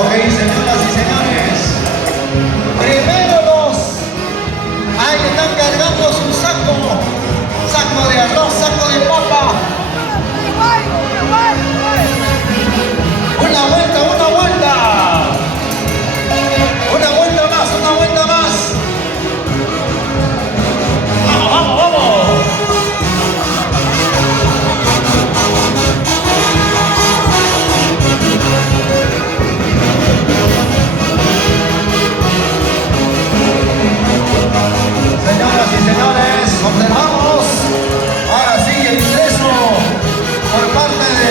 Ok, señoras y señores. Primero ahí están cargando su saco de arroz, saco de papa. Una vuelta más. Una vuelta más. Vamos. Señoras y señores, observamos ahora sí el ingreso por parte de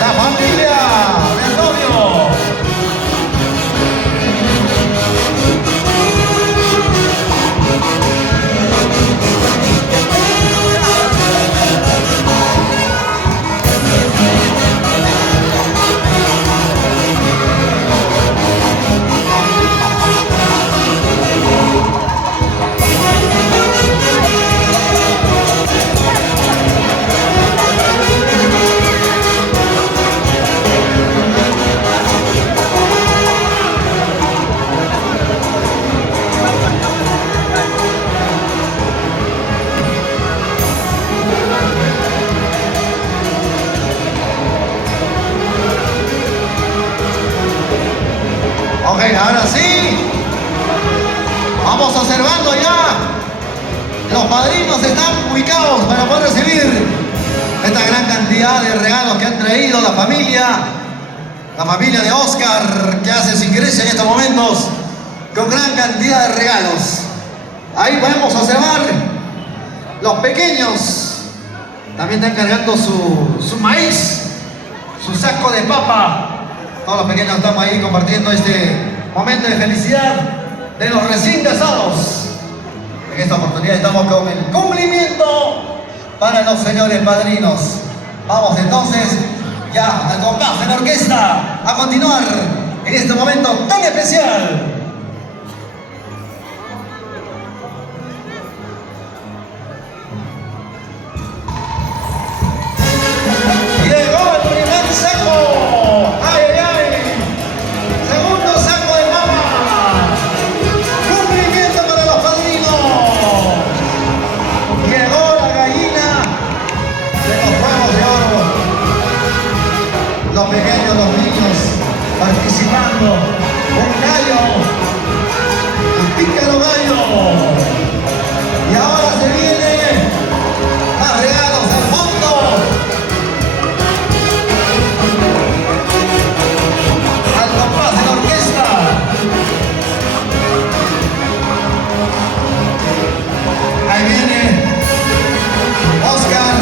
la familia del novio. Ok, ahora sí, vamos observando ya. Los padrinos están ubicados para poder recibir esta gran cantidad de regalos que han traído la familia de Oscar, que hace su ingreso en estos momentos con gran cantidad de regalos. Ahí podemos observar los pequeños también están cargando su maíz, su saco de papa. Todos los pequeños estamos ahí compartiendo este momento de felicidad de los recién casados. En esta oportunidad estamos con el cumplimiento para los señores padrinos. Vamos entonces ya al compás de la orquesta a continuar en este momento tan especial. Los pequeños, los niños participando, un gallo, un pícaro gallo. Y ahora se viene más regalos al fondo. Al compás de la orquesta. Ahí viene Oscar,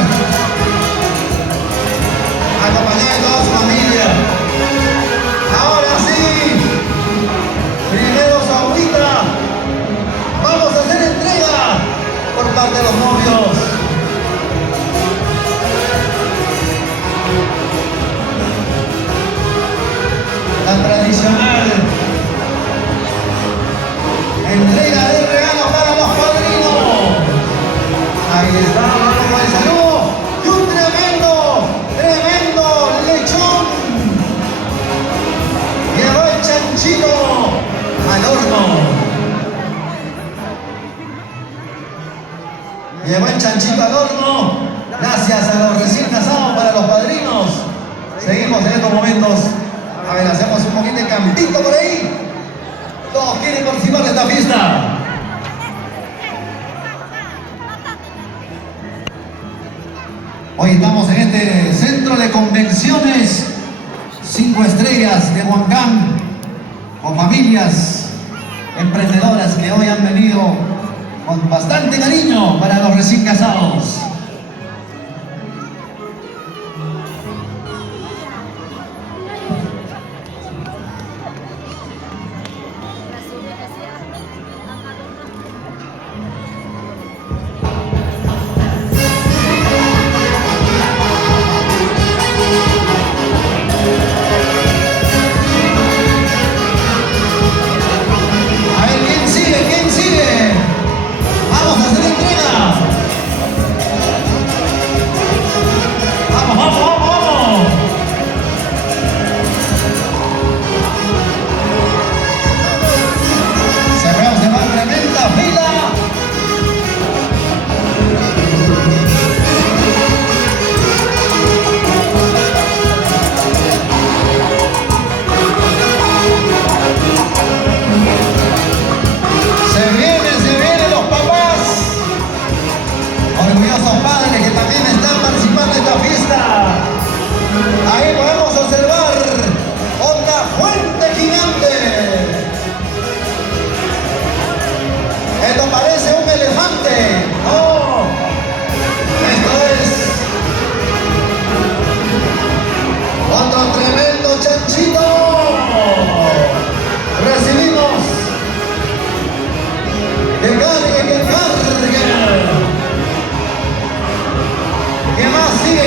acompañando a su familia. Ahora sí, primero Saudita, vamos a hacer entrega por parte de los novios. La tradicional entrega de regalos para los padrinos. Ahí está, vamos con el saludo y un tremendo lechón. Llevó el chanchito al horno. Llevó el chanchito al horno. Gracias a los recién casados para los padrinos. Seguimos en estos momentos. A ver, hacemos un poquito de campito por ahí. Todos quieren participar de esta fiesta. Hoy estamos en este centro de convenciones 5 estrellas de Huancán, con familias emprendedoras que hoy han venido con bastante cariño para los recién casados.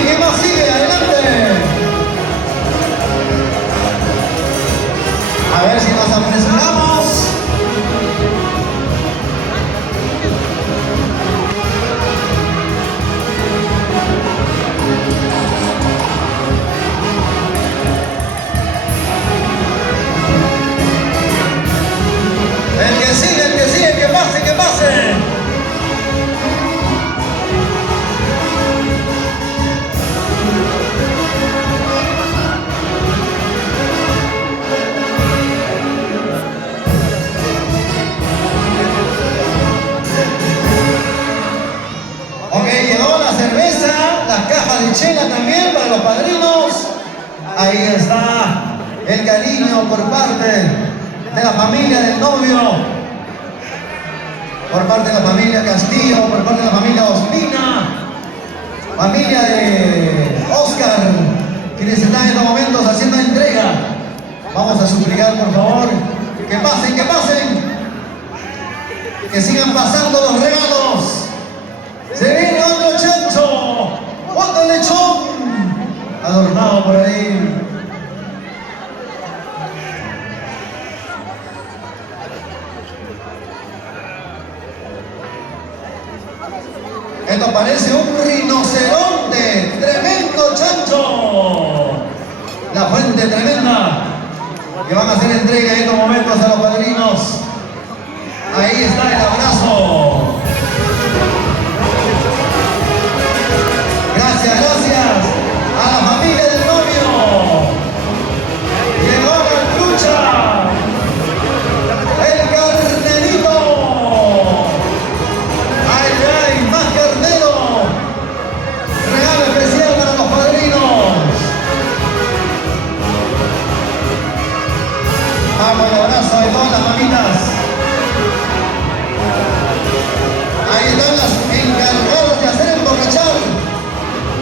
¿Quién más sigue? Adelante. A ver si nos apresuramos. El que sigue, que pase, que pase. Ok, llegó la cerveza, las cajas de chela también para los padrinos. Ahí está el cariño por parte de la familia del novio, por parte de la familia Castillo, por parte de la familia Ospina, familia de Oscar, quienes están en estos momentos haciendo entrega. Vamos a suplicar, por favor, que pasen, que sigan pasando los regalos. Se viene otro chancho, otro lechón, adornado por ahí. Esto parece un rinoceronte, tremendo chancho. La fuente tremenda, que van a hacer entrega en estos momentos a los padrinos. Ahí está el abrazo. Gracias a la familia del novio. Llegó la trucha, el carnerito. Ay, ay, más carnero. Regalo especial para los padrinos. Vamos, el abrazo de todas las mamitas. Ahí están las encargadas de hacer emborrachar,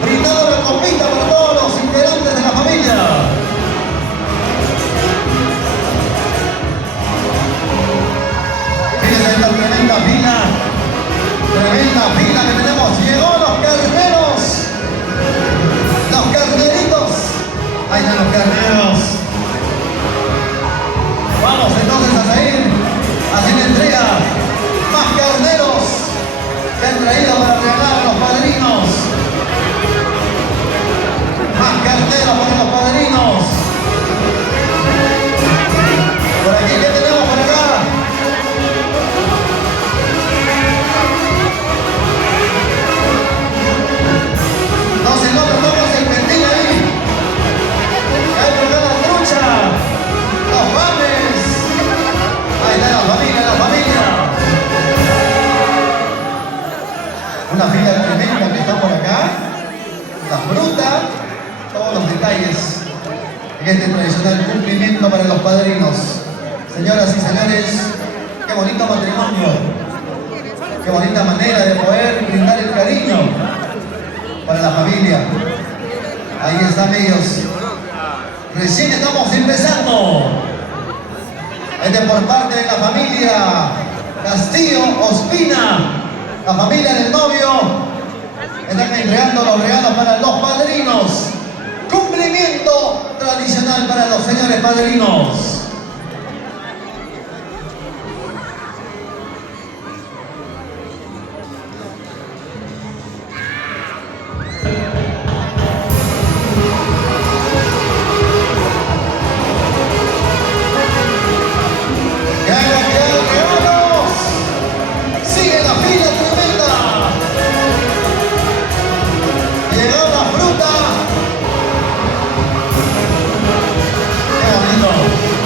brindando la copita para todos los integrantes de la familia. Fíjense esta tremenda fila que tenemos. Llegó los carneros, los carneritos. Ahí están los carneros. Vamos entonces a seguir haciendo entrega. Más carneros que han traído para regalar a los padrinos. Más carneros para los padrinos. Por aquí, ¿qué tenemos por acá? No se nota, tomamos el pentín ahí. Hay por acá la trucha, los panes. Ahí está la familia, Una fila tremenda que está por acá. La fruta, todos los detalles en este tradicional cumplimiento para los padrinos. Señoras y señores, qué bonito matrimonio, qué bonita manera de poder brindar el cariño para la familia. Ahí están ellos. Recién estamos empezando. Este por parte de la familia Castillo Ospina, la familia del novio. Están entregando los regalos para los padrinos. Cumplimiento tradicional para los señores padrinos. Qué bonito.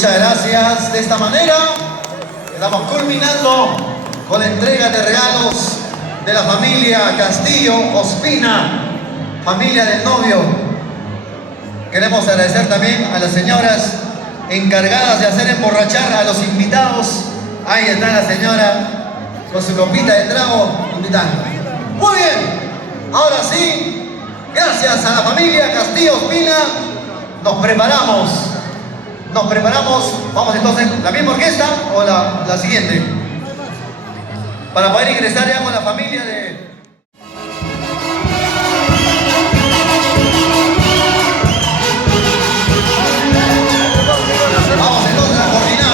Muchas gracias. De esta manera estamos culminando con la entrega de regalos de la familia Castillo Ospina, familia del novio. Queremos agradecer también a las señoras encargadas de hacer emborrachar a los invitados. Ahí está la señora con su copita de trago invitando. Muy bien, ahora sí, gracias a la familia Castillo Ospina, nos preparamos, vamos entonces, ¿la misma orquesta o la siguiente? Para poder ingresar ya con la familia de... Vamos entonces a coordinar.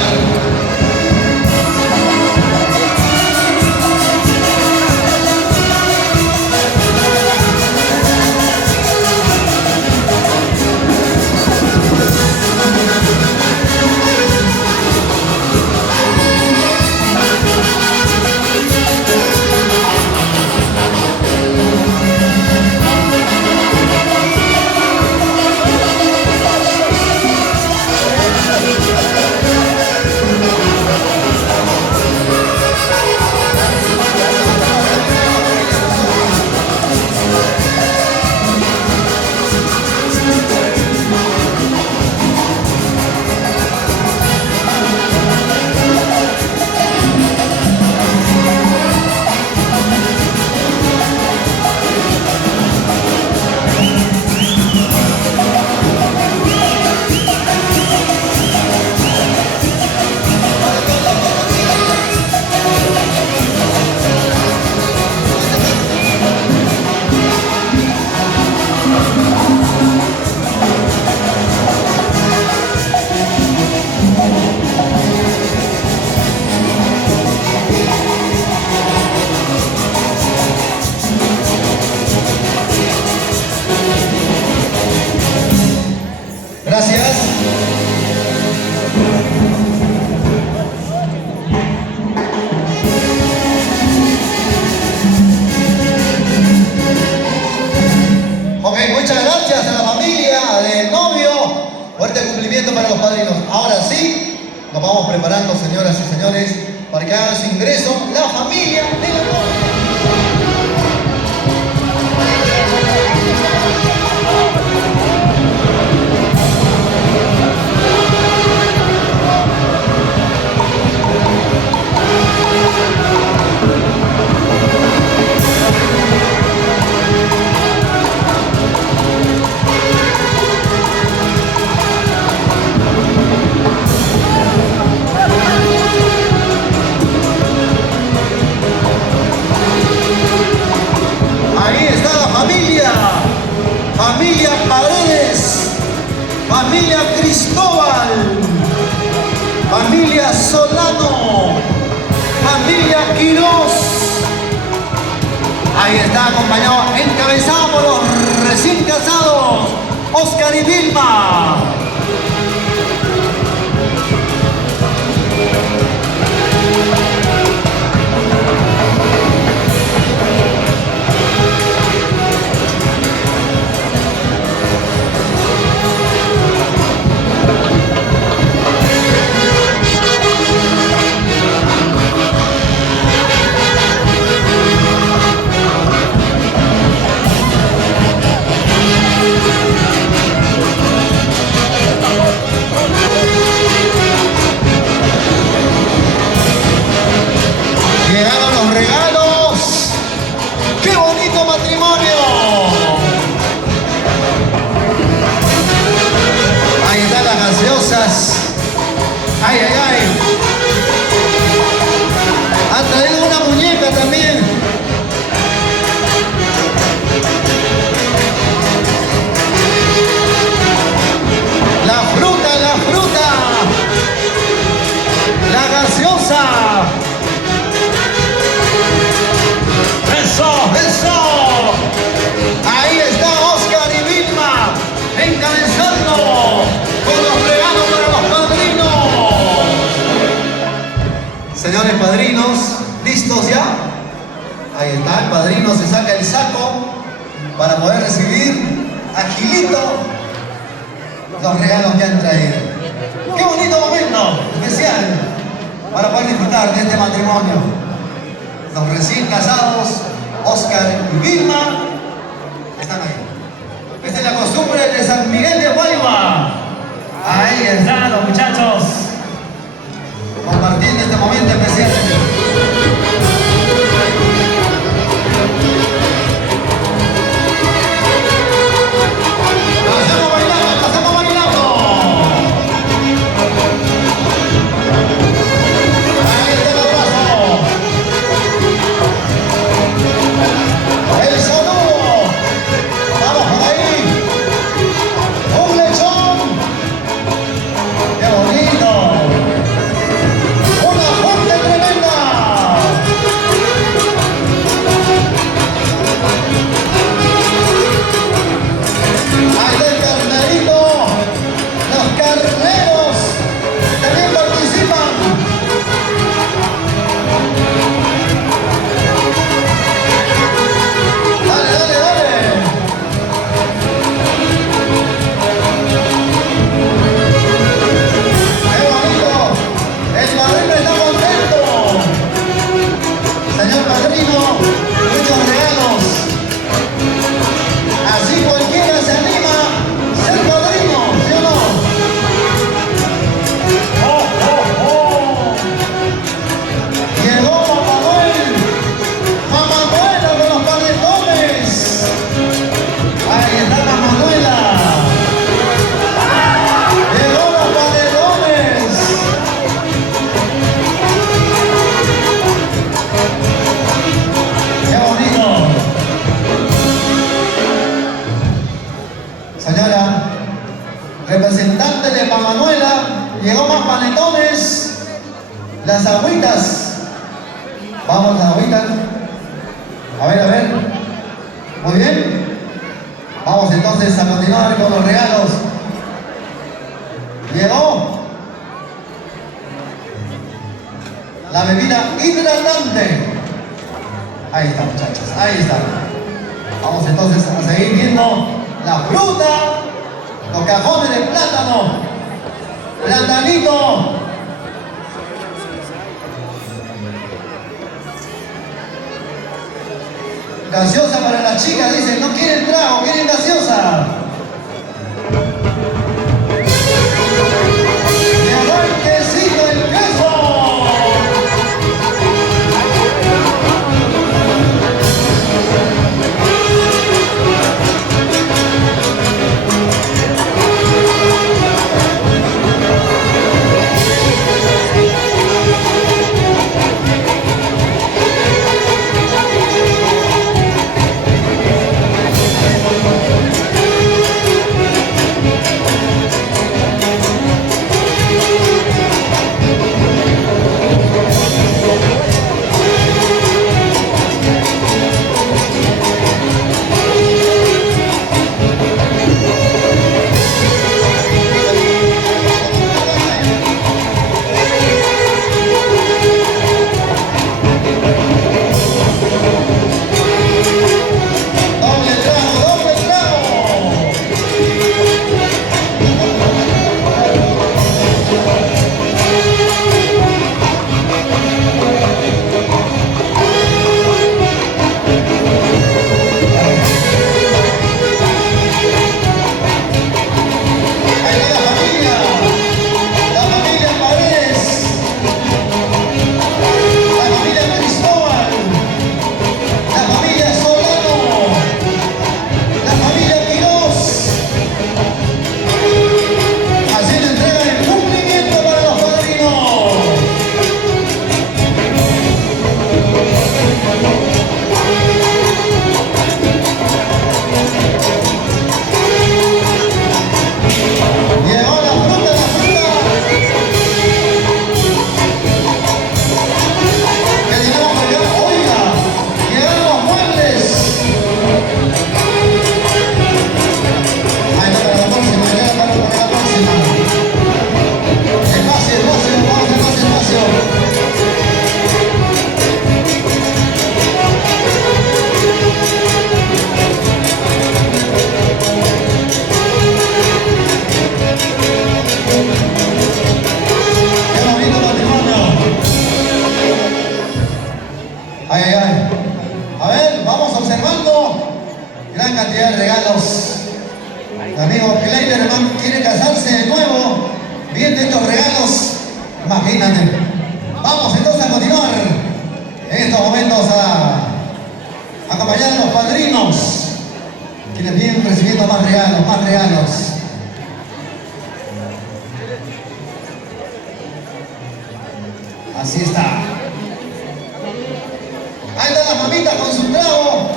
Gracias. Ok, muchas gracias a la familia del novio. Fuerte cumplimiento para los padrinos. Ahora sí, nos vamos preparando, señoras y señores, para que hagan su ingreso la familia del novio. Ahí está la familia, familia Paredes, familia Cristóbal, familia Solano, familia Quirós. Ahí está acompañado, encabezado por los recién casados, Oscar y Vilma. Llegaron los regalos. ¡Qué bonito matrimonio! Ahí están las gaseosas. ¡Ay, ay, ay! Han traído una muñeca también. La fruta, la gaseosa. ¡Eso! Ahí está Oscar y Vilma encabezando con los regalos para los padrinos. Señores padrinos, ¿listos ya? Ahí está, el padrino se saca el saco para poder recibir agilito los regalos que han traído. Qué bonito momento especial para poder disfrutar de este matrimonio. Los recién casados, Oscar y Vilma, están ahí. Esta es la costumbre de San Miguel de Guayma. Ahí están los muchachos, compartiendo este momento especial. Representante de Pamanuela, llegó más panetones, las agüitas. Vamos, las agüitas. A ver. Muy bien. Vamos entonces a continuar con los regalos. Llegó la bebida hidratante. Ahí está, muchachos, ahí está. Vamos entonces a seguir viendo la fruta. Los cajones de plátano, platanito. Gaseosa para las chicas, dicen, no quieren trago, quieren gaseosa. Llegó el quesito, el queso. gran cantidad de regalos. El amigo Kleiderman quiere casarse de nuevo. Viendo estos regalos, imagínate. Vamos entonces a continuar en estos momentos a acompañar a los padrinos, quienes vienen recibiendo más regalos, más regalos. Así está. Ahí están las mamitas con su trago.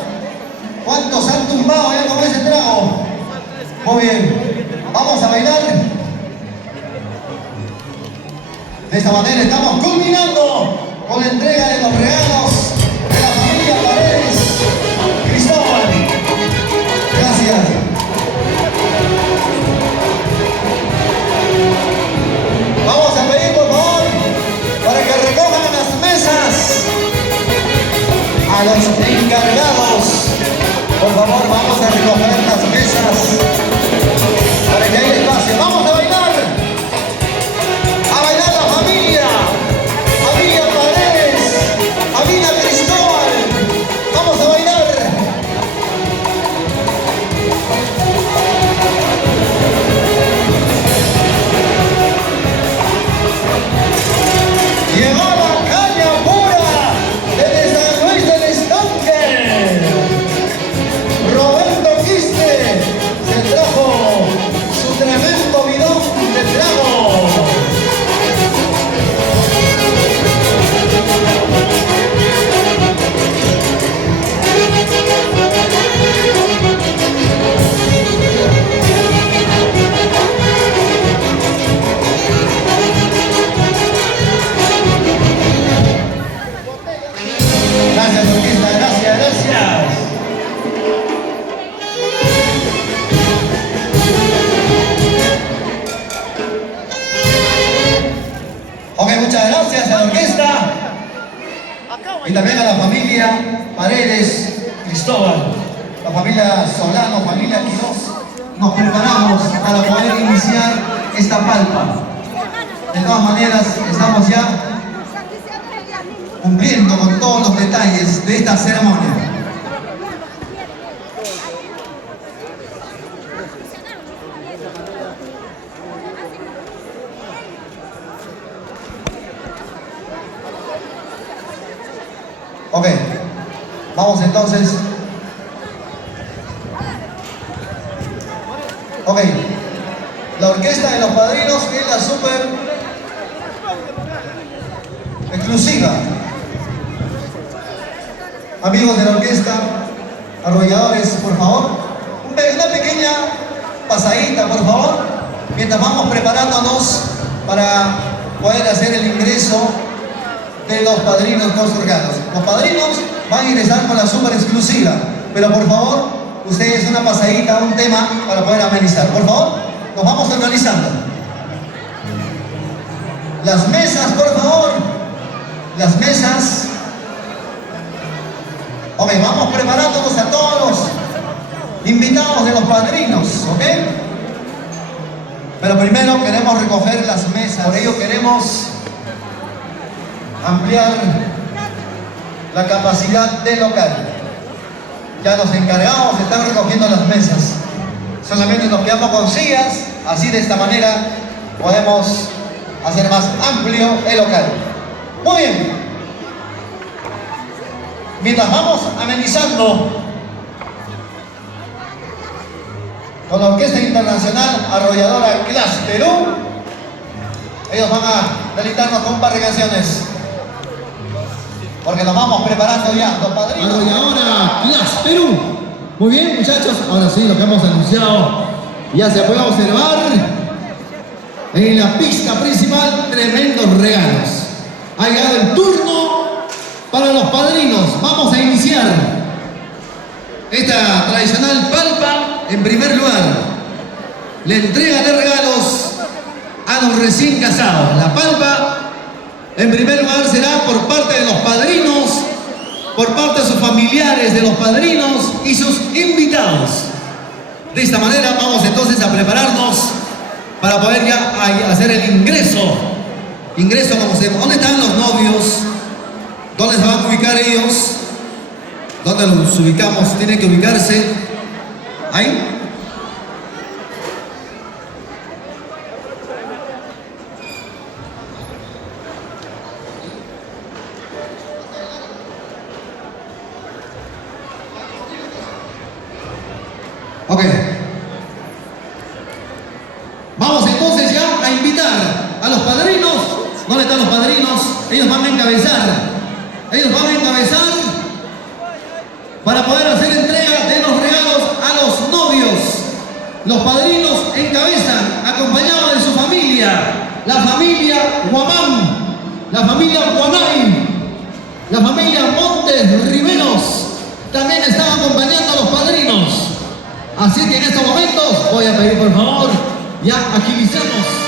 ¿Cuántos han tumbado ya con ese trago? Muy bien. Vamos a bailar. De esta manera estamos culminando con la entrega de los regalos de la familia Paredes Cristóbal. Gracias. Vamos a pedir por favor para que recojan las mesas a los encargados. Por favor, vamos a recoger las mesas para que haya espacio. Vamos a bailar. A bailar la familia. Familia Paredes. Familia Cristóbal. Vamos a bailar. Llegó la caña pura desde San Luis del Estanque. Roberto Quiste se trajo su tremendo bidón de trago. Gracias, Orquesta, gracias, gracias. Ok, muchas gracias a la orquesta y también a la familia Paredes Cristóbal, la familia Solano, familia Quirós. Nos preparamos para poder iniciar esta palpa. De todas maneras, estamos ya cumpliendo con todos los detalles de esta ceremonia. Ok, vamos entonces. Ok, la orquesta de los padrinos es la súper exclusiva. Amigos de la orquesta, arrolladores, por favor, una pequeña pasadita, por favor, mientras vamos preparándonos para poder hacer el ingreso de los padrinos con sus regalos. Los padrinos van a ingresar con la súper exclusiva, pero por favor, ustedes una pasadita, un tema para poder amenizar. Por favor, nos vamos organizando. Las mesas, por favor. Las mesas. Ok, vamos preparándonos a todos los invitados de los padrinos, ¿ok? Pero primero queremos recoger las mesas. Por ello queremos ampliar la capacidad del local. Ya los encargados están recogiendo las mesas. Solamente nos quedamos con sillas. Así de esta manera podemos hacer más amplio el local. Muy bien. Mientras vamos amenizando con la Orquesta Internacional Arrolladora Class Perú, ellos van a deleitarnos con un par de canciones, porque nos vamos preparando ya, los padrinos. Arrolladora Class Perú. Muy bien, muchachos, ahora sí, lo que hemos anunciado ya se puede observar en la pista principal. Tremendos regalos. Ha llegado el turno para los padrinos. Vamos a iniciar esta tradicional palpa. En primer lugar, la entrega de regalos a los recién casados. La palpa, en primer lugar, será por parte de los padrinos, por parte de sus familiares de los padrinos y sus invitados. De esta manera vamos entonces a prepararnos para poder ya hacer el ingreso. Ingreso, como se... ¿Dónde están los novios? ¿Dónde se van a ubicar ellos? ¿Dónde los ubicamos? Tienen que ubicarse ¿Ahí? Ok. Vamos entonces ya a invitar a los padrinos. ¿Dónde están los padrinos? Ellos van a encabezar. Ellos van a encabezar para poder hacer entrega de los regalos a los novios. Los padrinos encabezan, acompañados de su familia. La familia Guamán, la familia Guanay, la familia Montes Riveros. También están acompañando a los padrinos. Así que en estos momentos voy a pedir por favor, ya agilicemos.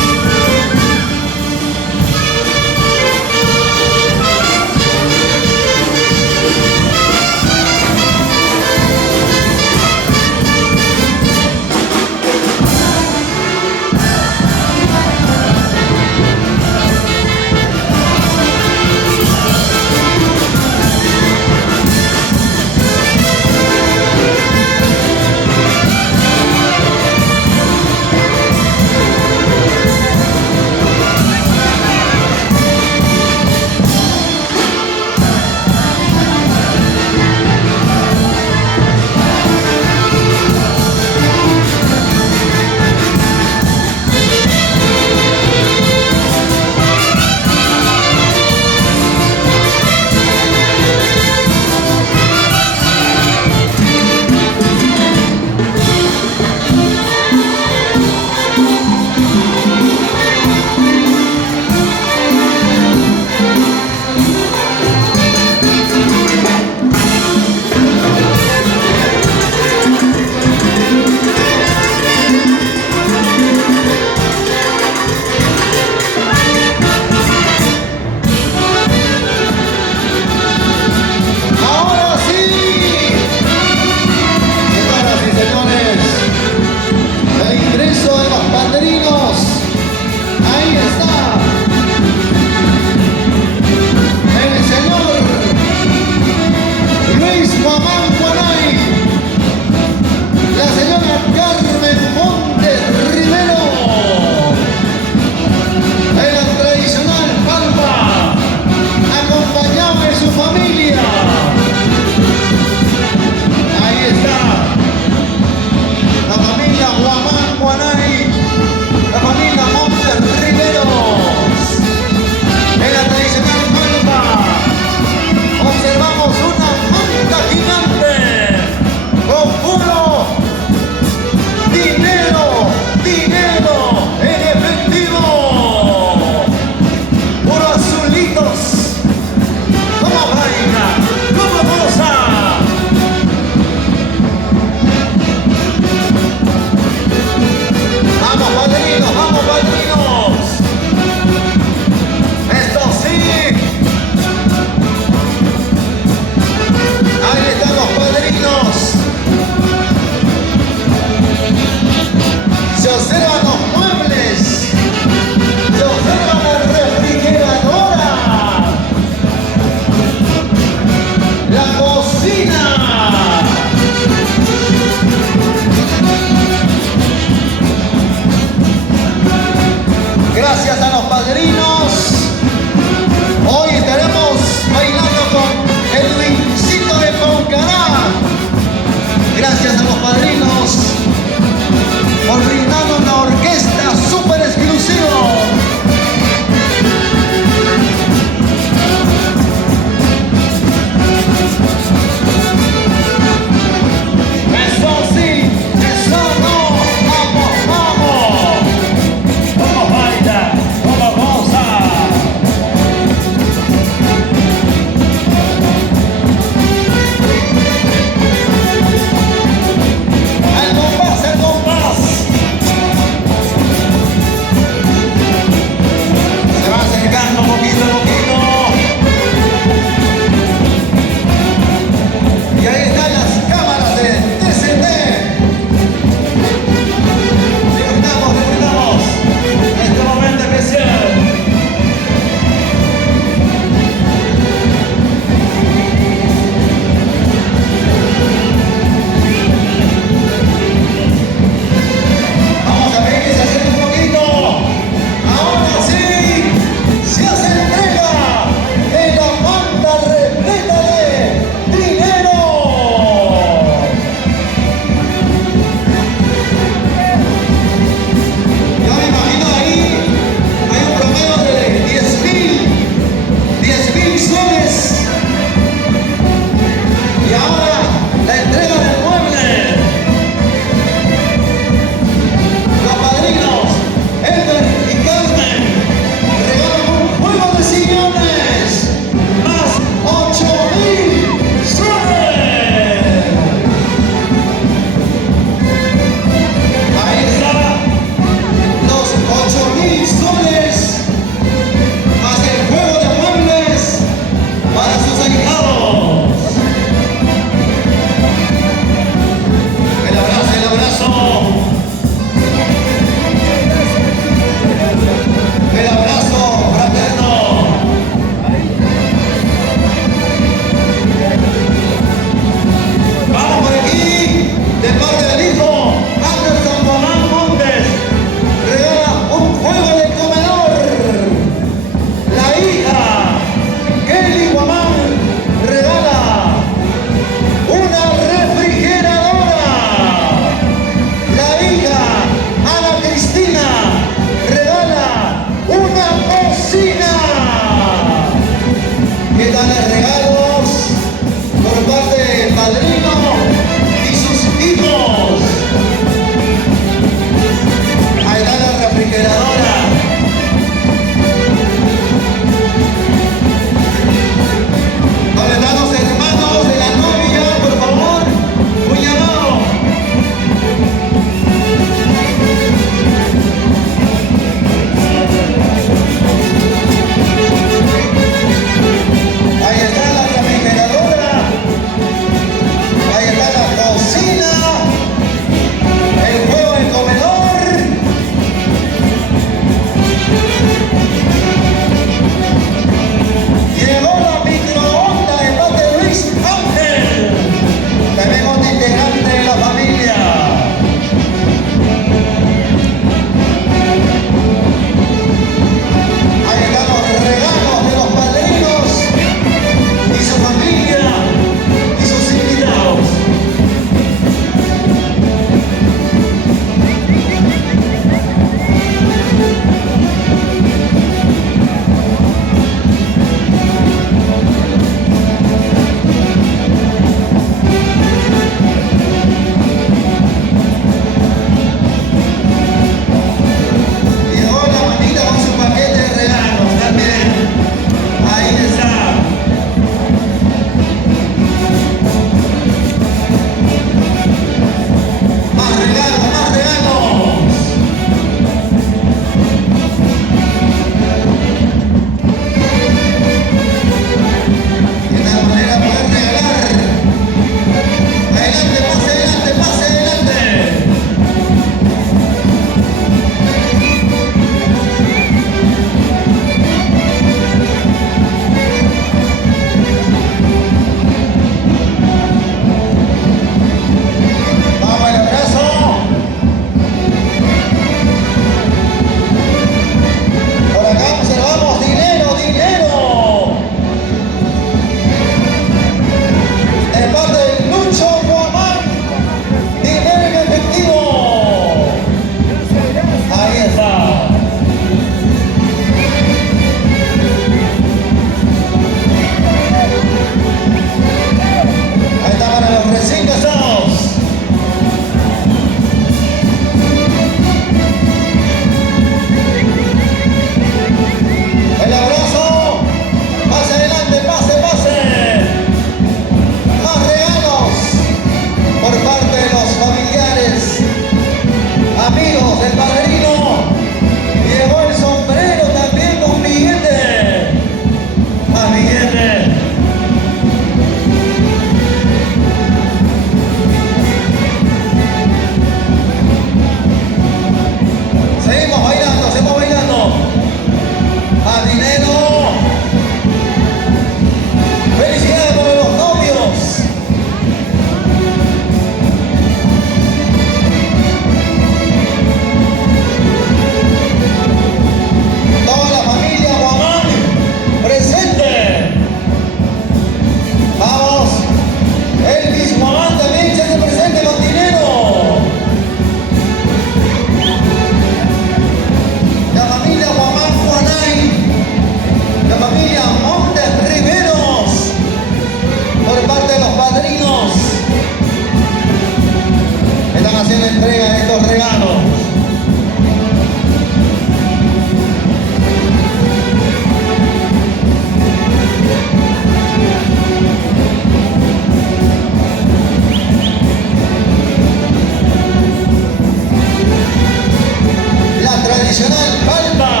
tradicional palma.